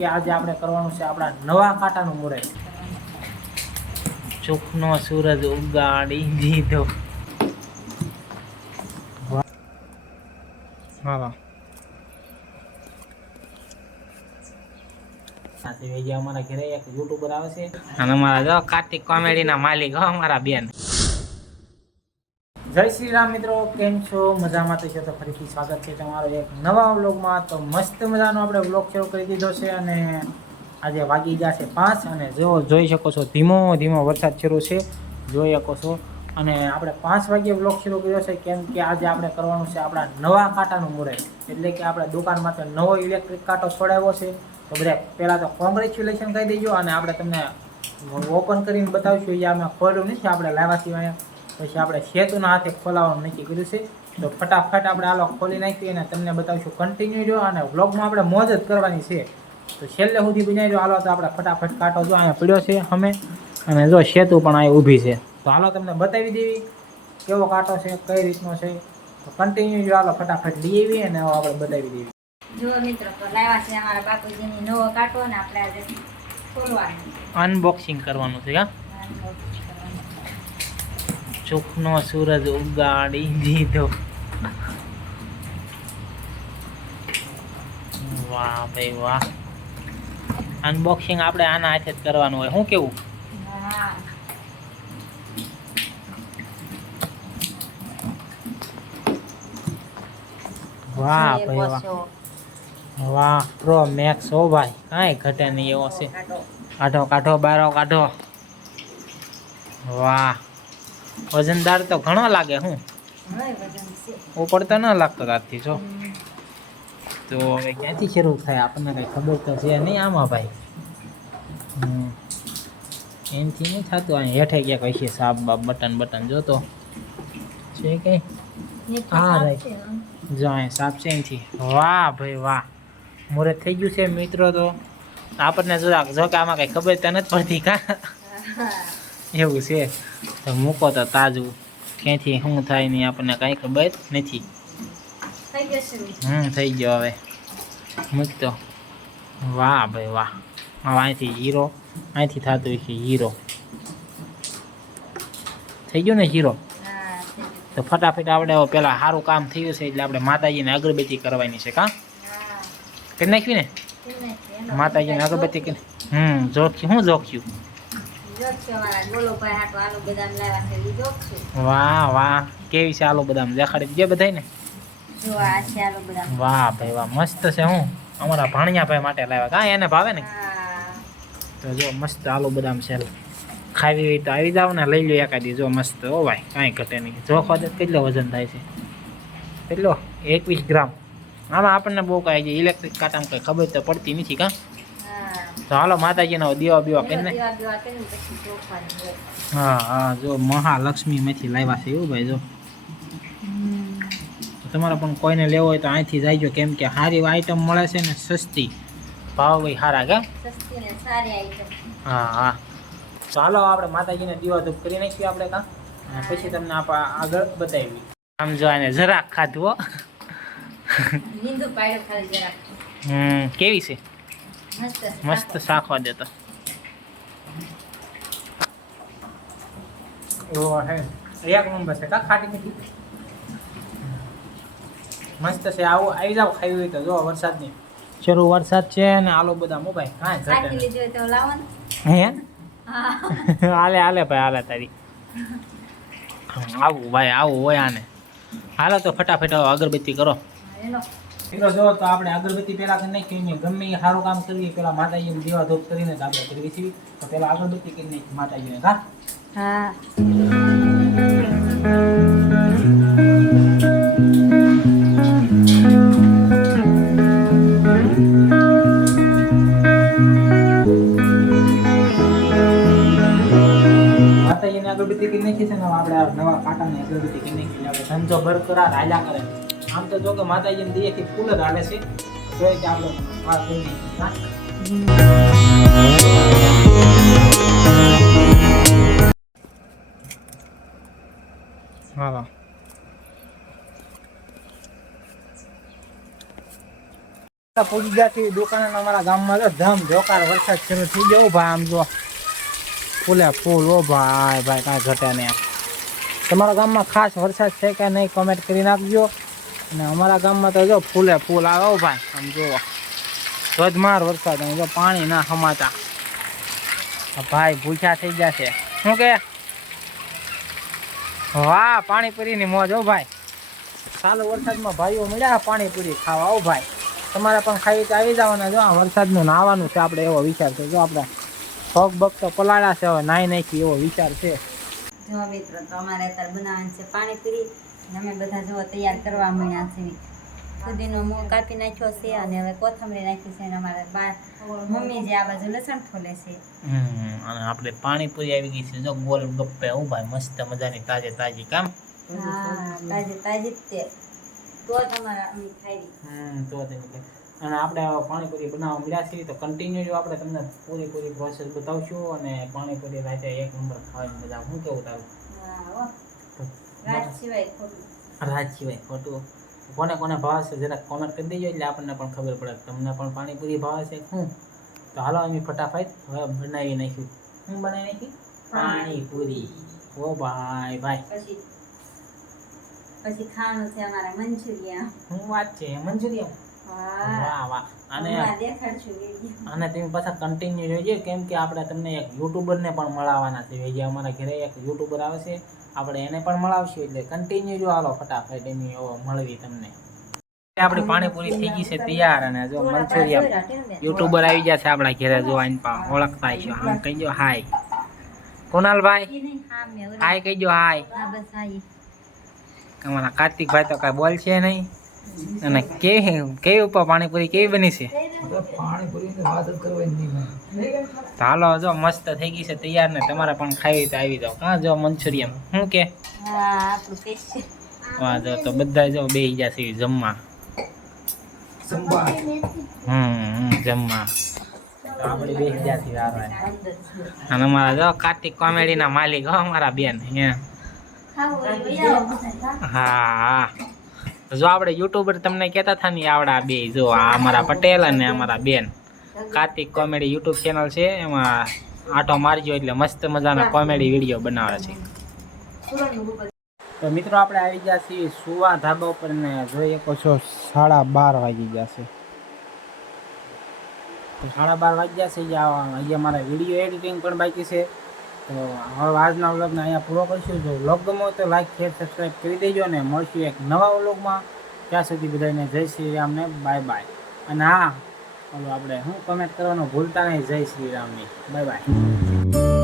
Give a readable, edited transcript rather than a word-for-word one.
કે આજે આપણે કરવાનું છે આપણા નવા કાંટાનું મુરાઈ. ચોખનો સૂરજ ઉગાડી દીધો. હા અમારા ઘરે એક યુટ્યુબર આવે છે અને અમારા જો કાર્તિક કોમેડીના માલિક હો અમારા બેન. જય શ્રી રામ મિત્રો, કેમ છો? મજામાં તો છે? તો ફરીથી સ્વાગત છે તમારો એક નવા વ્લોગમાં. તો મસ્ત મજાનો આપણે વ્લોગ શરૂ કરી દીધો છે અને આજે વાગી ગયા છે 5 અને જો જોઈ શકો છો ધીમો ધીમો વરસાદ શરૂ છે, જોઈ શકો છો. અને આપણે 5 વાગ્યે વ્લોગ શરૂ કર્યો છે કેમ કે આજે આપણે કરવાનું છે આપણા નવા કાંટાનું મુરાઈ. એટલે કે આપણે દુકાનમાંથી નવો ઇલેક્ટ્રિક કાંટો છોડાવ્યો છે. તો બધા પહેલાં તો કોંગ્રેચ્યુલેશન કહી દેજો અને આપણે તમને ઓપન કરીને બતાવીશું. એ અમે ખોલ્યું નથી, આપણે લાવ્યા સિવાય પછી આપણે સેતુના હાથે ખોલાવવાનું નક્કી કર્યું છે. તો ફટાફટ આપણે આલો ખોલી નાખીએ અને તમને બતાવીશું. કન્ટિન્યુ જો અને વ્લોગમાં આપણે મોજ જ કરવાની છે. તો છેલ્લે સુધી બનાવી હાલો. તો આપણે ફટાફટ કાંટો જો અહીંયા પડ્યો છે અમે, અને જો સેતુ પણ અહીં ઊભી છે. તો હાલો તમને બતાવી દેવી કેવો કાંટો છે, કઈ રીતનો છે. તો કન્ટિન્યુ જો હાલો ફટાફટ લઈ આવી અને આપણે બતાવી દેવી. જો મિત્રો, તો લાવ્યા છે અમારા બાપુજીની નવો કાંટો ને આપણે આજે ખોલવાનું, અનબોક્સિંગ કરવાનું છે. ચોખનો સૂરજ ઉગાડી દીધો. વાહ ભાઈ વાહ. અનબોક્સિંગ આપણે આના હાથે જ કરવાનું હોય. શું કેવું? હા. વાહ ભાઈ વાહ. વાહ પ્રો મેક્સ હો ભાઈ, કાંઈ ઘટે નહીં એવો છે. કાઢો કાઢો બારો કાઢો. વાહ, વજનદાર તો ઘણો લાગે. હું ઉપર તો ન લાગતો તારથી જો. તો હવે ક્યાંથી શરૂ થાય આપણને કઈ ખબર તો છે નહીં આમાં ભાઈ. એનથી નહીં થતું. અહીં હેઠે ક્યાંક હશે સાપ બાપ બટન બટન જોતો છે કઈ. હા રાઈટ, જો અહીં સાપ છે એનથી. વાહ ભાઈ વાહ, મુહૂર્ત થઈ ગયું છે મિત્રો. તો આપણને જો કે આમાં કઈ ખબર તો નથી પડતી કા એવું છે. તો મૂકો તો તાજું, ક્યાંથી શું થાય નહીં આપણને કાંઈ ખબર નથી. થઈ ગયો હવે મૂકતો. વાહ ભાઈ વાહ. હવે અહીંથી હીરો, અહીંથી થતું છે હીરો. થઈ ગયું ને હીરો? તો ફટાફટ આપણે પેલા સારું કામ થયું છે એટલે આપણે માતાજીને અગરબત્તી કરવાની છે. કા કરી નાખવી ને માતાજીને અગરબત્તી કરી. જોખ્યું શું જોખ્યું? વાહ વાહ, કેવી છે આલુ બદામ? દેખાડી દે બધાય ને. વાહ ભાઈ વાહ, મસ્ત છે. હું અમારા ભાણિયા ભાઈ માટે લાવ્યા. કા એને ભાવે ને? તો જો મસ્ત આલુ બદામ છે. ખાવી હોય તો આવી જાવ ને લઈ લો એકાદી. જો મસ્ત હો ભાઈ, કાંઈ ઘટે નહીં. જો ખોદે કેટલો વજન થાય છે? કેટલો? 21 ગ્રામ. આમાં આપણને બહુ કાંઈ ઇલેક્ટ્રિક કાંટામાં કંઈ ખબર તો પડતી નથી. કા તો હાલો માતાજીનો દીવા બીવા કરીને. હા હા, જો મહાલક્ષ્મીમાંથી લાવ્યા છે એવું ભાઈ. જો તમારે પણ કોઈને લેવો હોય તો અહીંથી જાયજો, કેમ કે સારી આઈટમ મળે છે ને સસ્તી. ભાવ ભાઈ સારા કા? હા હા. ચાલો આપણે માતાજીને દીવા ધૂપ કરી નાખીએ આપણે. કા અને પછી તમને આગળ બતાવી. આમ જો આને જરાક ખાધું હો. કેવી છે? મસ્ત શાખવા દેતો. એક નંબર છે. કા ખાટી મીઠી મસ્ત છે. આવું આવી જાવ ખાવી હોય તો. જો વરસાદની શરૂ વરસાદ છે ને આલો બધા મોબાઈલ કાંઈ ઘટે હે. હાલે હાલે ભાઈ હાલે તારી. આવું ભાઈ આવું હોય આને. હાલો તો ફટાફટ અગરબત્તી કરો. મિત્રો જો તો આપણે અગરબત્તી પેલા કરી નાખીએ. ગમે એ સારું કામ કરીએ પેલા માતાજીને દીવા ધૂપ કરીને જ આપણે કરવી છીએ. તો પેલા અગરબત્તી કરી નાખીએ માતાજીને. હા હા. માતાજીને અગરબત્તી કરી નાખી છે ને આપણે નવા કાંટાની અગરબત્તી કરી નાખી. આપણે ધંધો બરકરાર હાલ્યા કરે. આમ તો જો કે માતાજીને દઈએથી ફૂલ જ હાલે છે. તો એ આપણે વાત કરી નાખી. પૂજી જતી દુકાને અમારા ગામમાં તો ધમ ધોકાર વરસાદ શરૂ થઈ ગયો ભાઈ. આમ જો ફૂલે ફૂલ. ઓ ભાઈ ભાઈ કાંઈ ઘટે નહીં. તમારા ગામમાં ખાસ વરસાદ છે કે નહીં કોમેન્ટ કરી નાખજો. અને અમારા ગામમાં તો જો ફૂલે ફૂલ આવે. ઓ ભાઈ આમ જુઓ ધોધમાર વરસાદ. અને જો પાણી ના હમાતા ભાઈ ભૂખ્યા થઈ જશે. શું કે વાહ પાણીપુરીની મોજ. હો ભાઈ ચાલુ વરસાદમાં ભાઈઓ મળ્યા પાણીપુરી ખાવા. આવો ભાઈ તમારે પણ ખાઈ તો આવી જવાના. જો આ વરસાદનું નાહવાનું છે આપણે એવો વિચાર છે. જો આપણે પગ બગ તો પલાળ્યા છે, હવે નાહી નાખી એવો વિચાર છે. જો મિત્રો તો અમારે અત્યારે બનાવવાનું છે પાણીપુરી. અમે બધા જો તૈયાર કરવા માંડ્યા છે. ફુદીનો મૂળ કાપી નાખ્યો છે અને હવે કોથમરી નાખી છે. અને અમારે બાર મમ્મી જે આ બાજુ લસણ ફોલે છે. અને આપણે પાણીપુરી આવી ગઈ છે. જો ગોલ ગપ્પે. હું ભાઈ મસ્ત મજાની તાજે તાજી કામ. હા તાજી તાજી જ તે તો જ અમારે અમે ખાઈ. તો અને આપણે પાણીપુરી બનાવવા મળ્યા છીએ તો કન્ટિન્યુ જો આપણે તમને પૂરી પ્રોસેસ બતાવશું. અને પાણીપુરી રાતે એક નંબર ખાવાની મજા. શું કેવું તારું? રાત સિવાય ખોટું. રાત સિવાય ખોટું. કોને કોને ભાવે છે જરાક કોમેન્ટ કરી દેજો એટલે આપણને પણ ખબર પડે તમને પણ પાણીપુરી ભાવે છે શું. તો હાલો અમે ફટાફટ હવે બનાવી નાખ્યું. શું બનાવી નાખી? પાણીપુરી. ઓ ભાઈ ભાઈ પછી ખાવાનું છે અમારે મંચુરિયન. શું વાત છે? મંચુરિયન. વાહ વાહ. અને દેખાડશું વિડીયો. અને તમે પાછા કન્ટિન્યુ જોઈજો કેમ કે આપણે તમને એક યુટ્યુબરને પણ મળવાના છે. જે અમારા ઘરે એક યુટ્યુબર આવે છે આપણે એને પણ મળાવશું. એટલે કન્ટિન્યુ જો હાલો ફટાફટ એની મળવી તમને. આપણી પાણીપુરી થઈ ગઈ છે તૈયાર. અને જો મંચુરિયન યુટ્યુબર આવી ગયા છે આપણા ઘરે. જો આઈને પા ઓળખતા છો. આમ કહી દો હાય. કુનાલભાઈ હાય કહી દો હાય. અમારા કાર્તિકભાઈ તો કાંઈ બોલ છે નહીં. અને કેવી ઉપર પાણીપુરી કેવી બની છે? હાલો જો મસ્ત થઈ ગઈ છે તૈયાર. ને તમારે પણ ખાવી તો આવી જાઓ. હા જો મંચુરિયન શું કે વાહ. જો તો બધા જો બેસી ગયા છે જમવા. જમવા તો આપણે બેસી ગયા છીએ. અને અમારા જો કાર્તિક કોમેડીના માલિક હો અમારા બેન. હા જો આપણે યુટ્યુબર તમને કહેતા હતા ને આવડા બે જો આ અમારા પટેલ અને અમારા બેન કાર્તિક કોમેડી યુટ્યુબ ચેનલ છે. એમાં આટો મારજો એટલે મસ્ત મજાના કોમેડી વિડીયો બનાવે છે. તો મિત્રો આપણે આવી ગયા છીએ સુવા ધાબા ઉપર ને જોઈ શકો છો 12:30 વાગી ગયા છે. તો 12:30 વાગ્યા છે. અહીંયા મારા વિડીયો એડિટિંગ પણ બાકી છે. તો હવે આજના વ્લોગને અહીંયા પૂરો કરીશું. જો વ્લોગ ગમો તો લાઈક શેર સબસ્ક્રાઈબ કરી દેજો. ને મળશું એક નવા વ્લોગમાં. ત્યાં સુધી બધાને જય શ્રી રામને બાય બાય. અને હા આપણે શું કમેન્ટ કરવાનું ભૂલતા નહીં. જય શ્રી રામની બાય બાય.